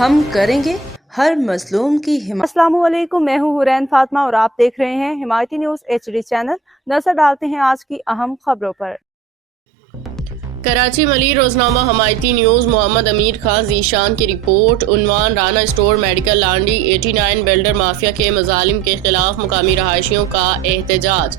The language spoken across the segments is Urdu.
ہم کریں گے ہر مظلوم کی حمایت۔ السلام علیکم، میں ہوں حورین فاطمہ اور آپ دیکھ رہے ہیں حمایتی نیوز HD چینل۔ نظر ڈالتے ہیں آج کی اہم خبروں پر۔ کراچی ملی روزنامہ حمایتی نیوز محمد امیر خان ذیشان کی رپورٹ، عنوان Rana store medical Landhi 89 builder mafia کے مظالم کے خلاف مقامی رہائشیوں کا احتجاج۔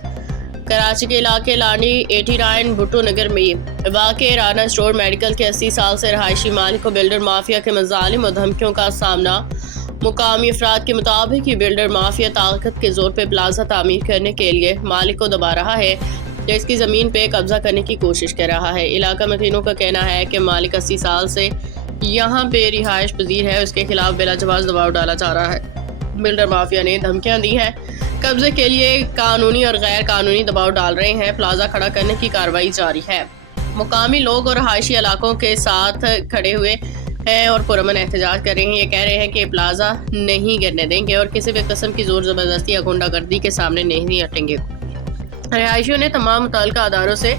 کراچی کے علاقے لانڈی 89 بھٹو نگر میں واقع رانا اسٹور میڈیکل کے 80 سال سے رہائشی مالک کو بلڈر مافیا کے مظالم اور دھمکیوں کا سامنا۔ مقامی افراد کے مطابق یہ بلڈر مافیا طاقت کے زور پہ پلازا تعمیر کرنے کے لیے مالک کو دبا رہا ہے یا اس کی زمین پہ قبضہ کرنے کی کوشش کر رہا ہے۔ علاقہ مکینوں کا کہنا ہے کہ مالک 80 سال سے یہاں پہ رہائش پذیر ہے، اس کے خلاف بلا جواز دباؤ ڈالا جا رہا ہے۔ بلڈر مافیا نے دھمکیاں دی ہیں، قبضے کے لیے قانونی اور غیر قانونی دباؤ ڈال رہے ہیں، پلازا کھڑا کرنے کی کارروائی جاری ہے۔ مقامی لوگ اور رہائشی علاقوں کے ساتھ کھڑے ہوئے ہیں اور پرامن احتجاج کر رہے ہیں۔ یہ کہہ رہے ہیں کہ پلازا نہیں گرنے دیں گے اور کسی بھی قسم کی زور زبردستی یا غنڈہ گردی کے سامنے نہیں ہٹیں گے۔ رہائشیوں نے تمام متعلقہ اداروں سے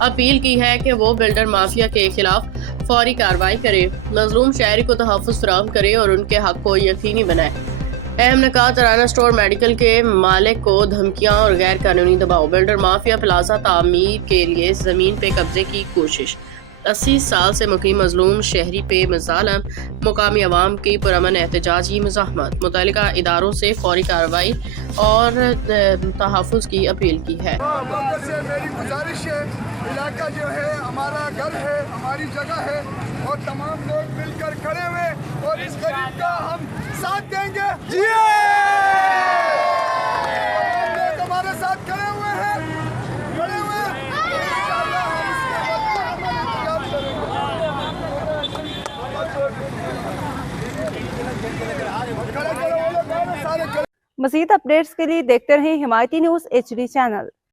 اپیل کی ہے کہ وہ بلڈر مافیا کے خلاف فوری کارروائی کرے، مظلوم شہری کو تحفظ فراہم کرے اور ان کے حق کو یقینی بنائے۔ اہم نکات: رانا اسٹور میڈیکل کے مالک کو دھمکیاں اور غیر قانونی دباؤ، بلڈر مافیا پلازا تعمیر کے لیے زمین پہ قبضے کی کوشش، 80 سال سے مقیم مظلوم شہری پہ مظالم، مقامی عوام کی پرامن احتجاجی مزاحمت، متعلقہ اداروں سے فوری کارروائی اور تحفظ کی اپیل کی ہے۔ سے میری گزارش ہے، علاقہ جو ہے ہمارا گھر ہے، ہماری جگہ ہے اور تمام لوگ مل کر کھڑے ہوئے اور اس غریب کا ہم ساتھ دیں گے۔ لوگ ہمارے ساتھ کھڑے ہوئے ہیں، انشاءاللہ ہم اس کے بعد احتجاج کریں گے۔ مزید اپڈیٹس کے لیے دیکھتے رہیں حمایتی نیوز HD چینل۔